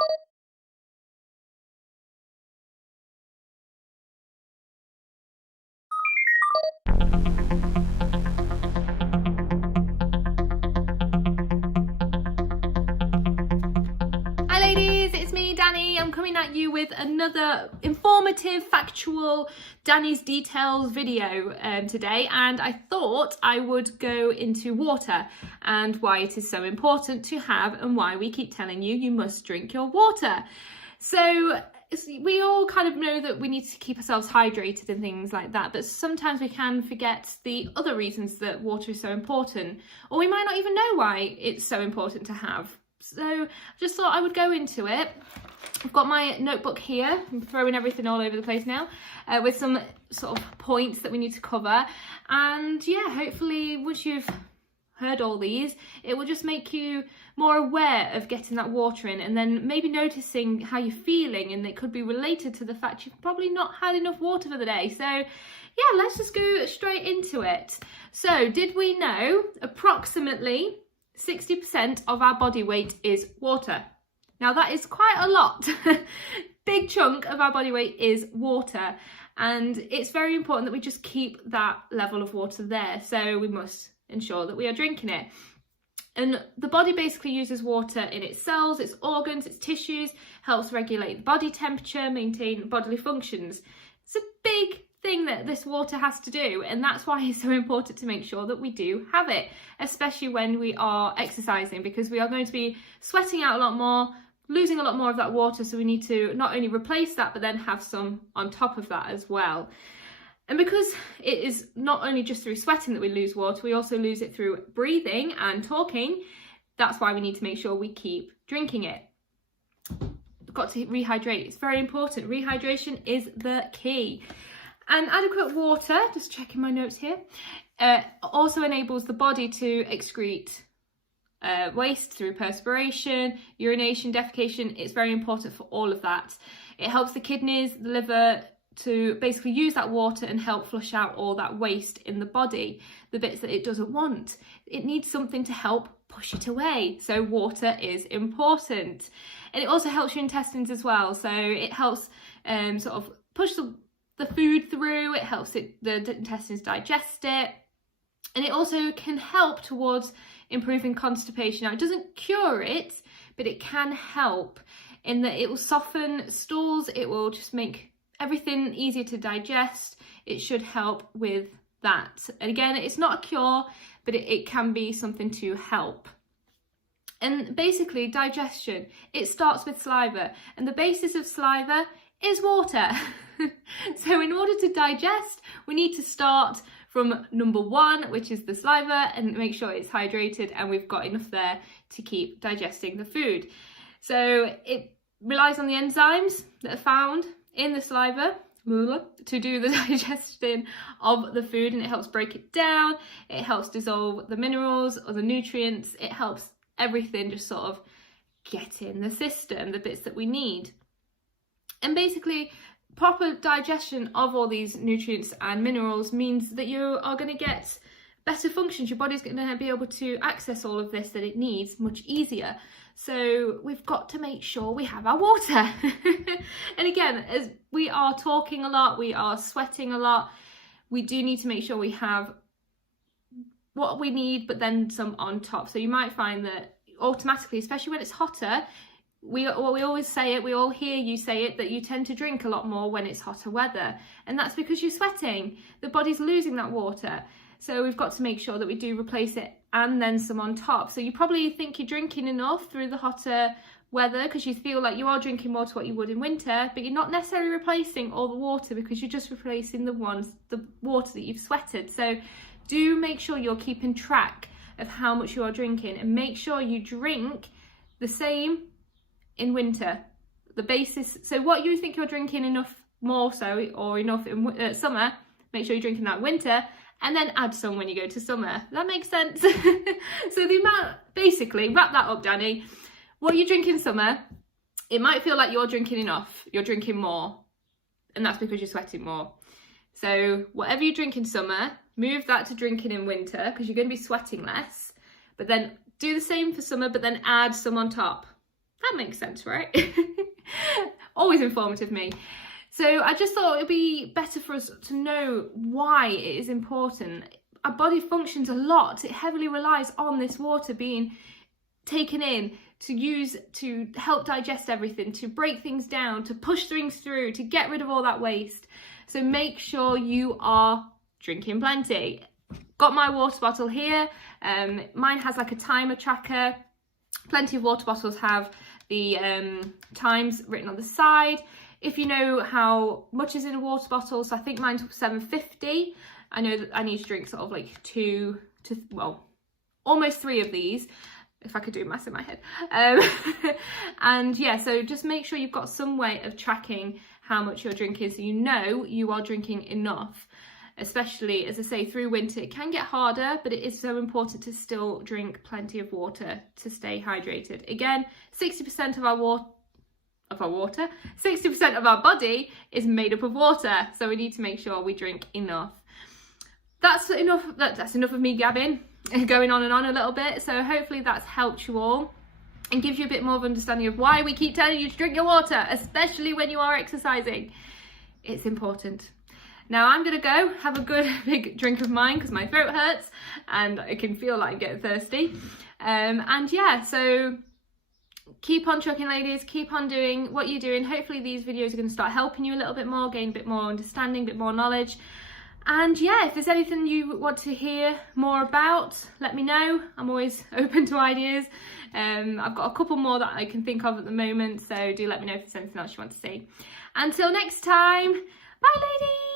Hi ladies, it's me Dannii. I'm coming at you with another informative, factual Danny's Details video today, and I thought I would go into water and why it is so important to have and why we keep telling you you must drink your water. So we all kind of know that we need to keep ourselves hydrated and things like that, but sometimes we can forget the other reasons that water is so important, or we might not even know why it's so important to have. So I just thought I would go into it. I've got my notebook here. I'm throwing everything all over the place now with some sort of points that we need to cover. And yeah, hopefully once you've heard all these, it will just make you more aware of getting that water in, and then maybe noticing how you're feeling, and it could be related to the fact you've probably not had enough water for the day. So yeah, let's just go straight into it. So did we know approximately 60% of our body weight is water? Now that is quite a lot. Big chunk of our body weight is water, and it's very important that we just keep that level of water there. So we must ensure that we are drinking it. And the body basically uses water in its cells, its organs, its tissues, helps regulate the body temperature, maintain bodily functions. It's a big thing that this water has to do, and that's why it's so important to make sure that we do have it, especially when we are exercising, because we are going to be sweating out a lot more, losing a lot more of that water, so we need to not only replace that but then have some on top of that as well. And because it is not only just through sweating that we lose water, we also lose it through breathing and talking. That's why we need to make sure we keep drinking it. We've got to rehydrate. It's very important. Rehydration is the key. And adequate water, just checking my notes here, also enables the body to excrete waste through perspiration, urination, defecation. It's very important for all of that. It helps the kidneys, the liver, to basically use that water and help flush out all that waste in the body, the bits that it doesn't want. It needs something to help push it away. So water is important. And it also helps your intestines as well. So it helps sort of push the food through, it helps the intestines digest it. And it also can help towards improving constipation. Now it doesn't cure it, but it can help in that it will soften stools, it will just make everything easier to digest. It should help with that. And again, it's not a cure, but it can be something to help. And basically digestion, it starts with saliva, and the basis of saliva is water. So in order to digest, we need to start from number one, which is the saliva, and make sure it's hydrated and we've got enough there to keep digesting the food. So it relies on the enzymes that are found in the saliva to do the digestion of the food, and it helps break it down, it helps dissolve the minerals or the nutrients, it helps everything just sort of get in the system, the bits that we need. And basically proper digestion of all these nutrients and minerals means that you are going to get better functions. Your body's going to be able to access all of this that it needs much easier. So we've got to make sure we have our water. And again, as we are talking a lot, we are sweating a lot, we do need to make sure we have what we need, but then some on top. So you might find that automatically, especially when it's hotter, we always say it, we all hear you say it, that you tend to drink a lot more when it's hotter weather, and that's because you're sweating. The body's losing that water, so we've got to make sure that we do replace it and then some on top. So you probably think you're drinking enough through the hotter weather because you feel like you are drinking more to what you would in winter, but you're not necessarily replacing all the water because you're just replacing the water that you've sweated. So do make sure you're keeping track of how much you are drinking, and make sure you drink the same in winter. The basis, so what you think you're drinking enough more so, or enough in summer, make sure you're drinking that winter, and then add some when you go to summer. That makes sense? So the amount, basically, wrap that up, Dannii. What you drink in summer, it might feel like you're drinking enough, you're drinking more, and that's because you're sweating more. So whatever you drink in summer, move that to drinking in winter, because you're going to be sweating less, but then do the same for summer, but then add some on top. That makes sense, right? Always informative, me. So I just thought it'd be better for us to know why it is important. Our body functions a lot. It heavily relies on this water being taken in to use to help digest everything, to break things down, to push things through, to get rid of all that waste. So make sure you are drinking plenty. Got my water bottle here. Mine has like a timer tracker. Plenty of water bottles have the times written on the side. If you know how much is in a water bottle, so I think mine's 750. I know that I need to drink sort of like almost 3 of these, if I could do maths in my head. And yeah, so just make sure you've got some way of tracking how much you're drinking, so you know you are drinking enough. Especially, as I say, through winter, it can get harder, but it is so important to still drink plenty of water to stay hydrated. Again, 60% of our water, 60% of our body is made up of water, so we need to make sure we drink enough. That's enough of me gabbing, going on and on a little bit. So hopefully that's helped you all and gives you a bit more of understanding of why we keep telling you to drink your water, especially when you are exercising. It's important. Now I'm gonna go have a good big drink of mine because my throat hurts and I can feel like I'm getting thirsty. And yeah, so keep on trucking, ladies, keep on doing what you're doing. Hopefully these videos are going to start helping you a little bit more, gain a bit more understanding, a bit more knowledge. And yeah, if there's anything you want to hear more about, let me know. I'm always open to ideas. I've got a couple more that I can think of at the moment, so do let me know if there's anything else you want to see. Until next time, bye ladies!